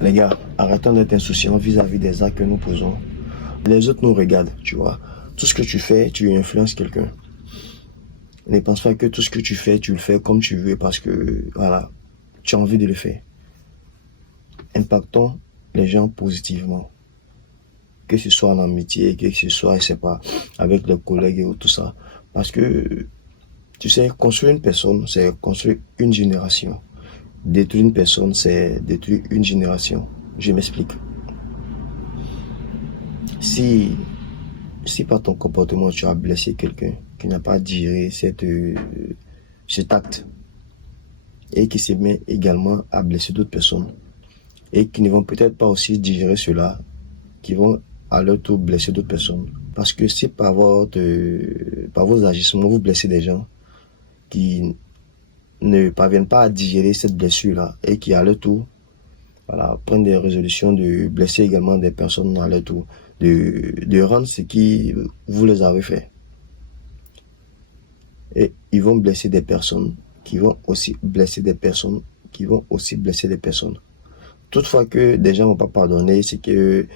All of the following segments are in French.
Les gars, arrêtons d'être insouciants vis-à-vis des actes que nous posons. Les autres nous regardent, tu vois. Tout ce que tu fais, tu influences quelqu'un. Ne pense pas que tout ce que tu fais, tu le fais comme tu veux parce que, voilà, tu as envie de le faire. Impactons les gens positivement. Que ce soit en amitié, que ce soit, je sais pas, avec les collègues et tout ça. Parce que, tu sais, construire une personne, c'est construire une génération. Détruire une personne, c'est détruire une génération. Je m'explique. Si, si par ton comportement tu as blessé quelqu'un qui n'a pas digéré cet acte et qui se met également à blesser d'autres personnes et qui ne vont peut-être pas aussi digérer cela, qui vont à leur tour blesser d'autres personnes. Parce que si par vos agissements vous blessez des gens qui ne parviennent pas à digérer cette blessure-là et qui à leur tour prennent des résolutions de blesser également des personnes à leur tour, de rendre ce qui vous les avez fait. Et ils vont blesser des personnes qui vont aussi blesser des personnes qui vont aussi blesser des personnes. Toutefois que des gens ne vont pas pardonner, c'est que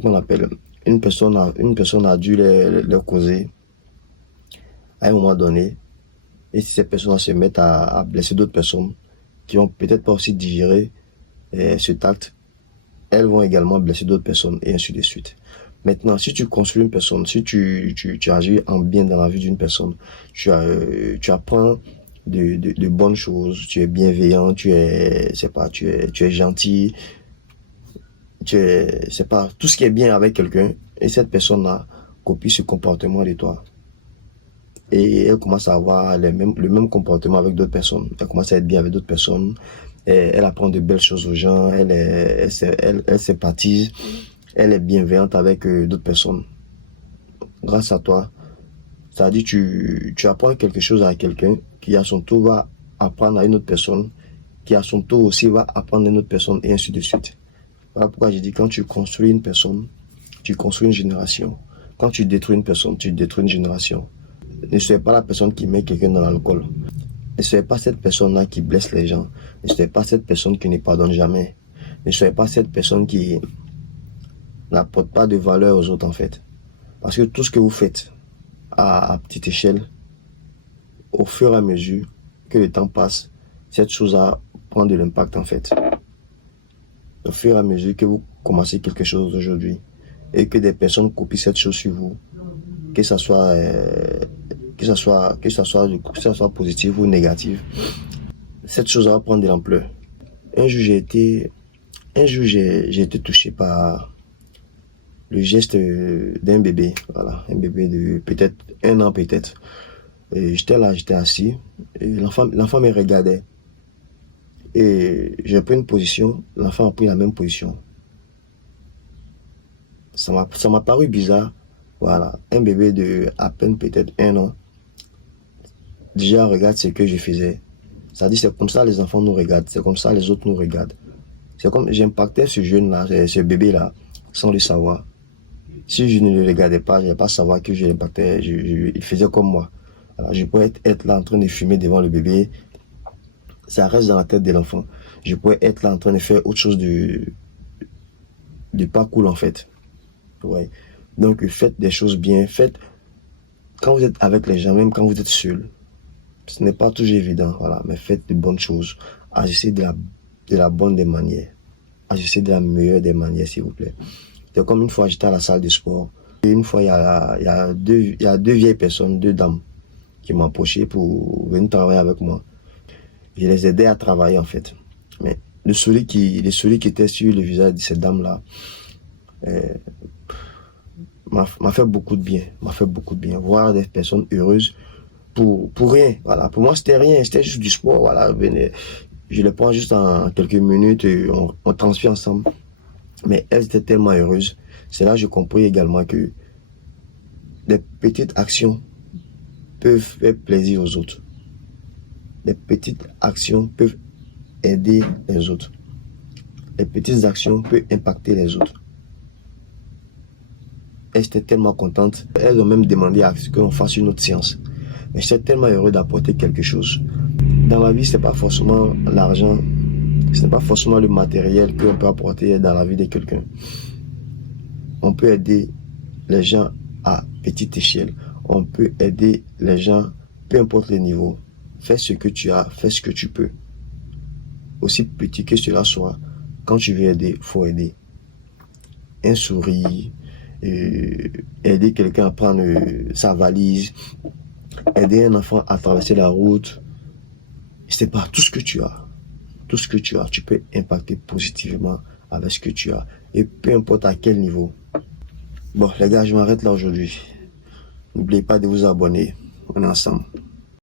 qu'on appelle une personne a dû leur causer à un moment donné. Et si ces personnes se mettent à blesser d'autres personnes qui vont peut-être pas aussi digérer cet acte, elles vont également blesser d'autres personnes et ainsi de suite. Maintenant, si tu construis une personne, si tu agis en bien dans la vie d'une personne, tu apprends de bonnes choses, tu es bienveillant, tu es gentil, c'est pas tout ce qui est bien avec quelqu'un, et cette personne-là copie ce comportement de toi. Et elle commence à avoir le même comportement avec d'autres personnes. Elle commence à être bien avec d'autres personnes. Elle apprend de belles choses aux gens. Elle sympathise. Elle est bienveillante avec d'autres personnes. Grâce à toi, ça veut dire tu apprends quelque chose à quelqu'un qui à son tour va apprendre à une autre personne, qui à son tour aussi va apprendre à une autre personne et ainsi de suite. Voilà pourquoi j'ai dit quand tu construis une personne, tu construis une génération. Quand tu détruis une personne, tu détruis une génération. Ne soyez pas la personne qui met quelqu'un dans l'alcool. Ne soyez pas cette personne-là qui blesse les gens. Ne soyez pas cette personne qui ne pardonne jamais. Ne soyez pas cette personne qui n'apporte pas de valeur aux autres en fait. Parce que tout ce que vous faites à petite échelle, au fur et à mesure que le temps passe, cette chose-là prend de l'impact en fait. Au fur et à mesure que vous commencez quelque chose aujourd'hui et que des personnes copient cette chose sur vous, que ça soit positif ou négatif, cette chose va prendre de l'ampleur. Un jour j'ai été touché par le geste d'un bébé, voilà, un bébé de peut-être 1 an peut-être. Et j'étais assis, et l'enfant me regardait. Et j'ai pris une position, l'enfant a pris la même position. Ça m'a paru bizarre. Voilà, un bébé de à peine peut-être 1 an, déjà regarde ce que je faisais. Ça dit c'est comme ça les enfants nous regardent, c'est comme ça les autres nous regardent. C'est comme j'impactais ce jeune-là, ce bébé-là, sans le savoir. Si je ne le regardais pas, je n'allais pas savoir que je l'impactais, il faisait comme moi. Alors, je pourrais être là en train de fumer devant le bébé, ça reste dans la tête de l'enfant. Je pourrais être là en train de faire autre chose de pas cool en fait. Ouais. Donc faites des choses bien, quand vous êtes avec les gens, même quand vous êtes seul, ce n'est pas toujours évident, voilà, mais faites de bonnes choses, agissez de la bonne des manières, agissez de la meilleure des manières s'il vous plaît. C'est comme une fois j'étais à la salle de sport, et une fois il y a deux vieilles personnes, 2 dames qui m'ont approché pour venir travailler avec moi. Je les aidais à travailler en fait, mais le sourire qui était sur le visage de ces dames-là, m'a fait beaucoup de bien, voir des personnes heureuses pour rien, voilà. Pour moi c'était rien, c'était juste du sport, voilà. Je les prends juste en quelques minutes et on transpire ensemble, mais elles étaient tellement heureuses. C'est là que j'ai compris également que des petites actions peuvent faire plaisir aux autres, des petites actions peuvent aider les autres, les petites actions peuvent impacter les autres. Elles étaient tellement contentes. Elles ont même demandé à ce qu'on fasse une autre séance. Mais j'étais tellement heureux d'apporter quelque chose. Dans la vie, c'est pas forcément l'argent Ce n'est pas forcément le matériel qu'on peut apporter dans la vie de quelqu'un. On peut aider les gens à petite échelle. On peut aider les gens, peu importe le niveau. Fais ce que tu as, fais ce que tu peux. Aussi petit que cela soit, quand tu veux aider, il faut aider. Un sourire, aider quelqu'un à prendre sa valise, aider un enfant à traverser la route. C'est pas tout ce que tu as. Tout ce que tu as, tu peux impacter positivement avec ce que tu as. Et peu importe à quel niveau. Bon, les gars, je m'arrête là aujourd'hui. N'oubliez pas de vous abonner. On est ensemble.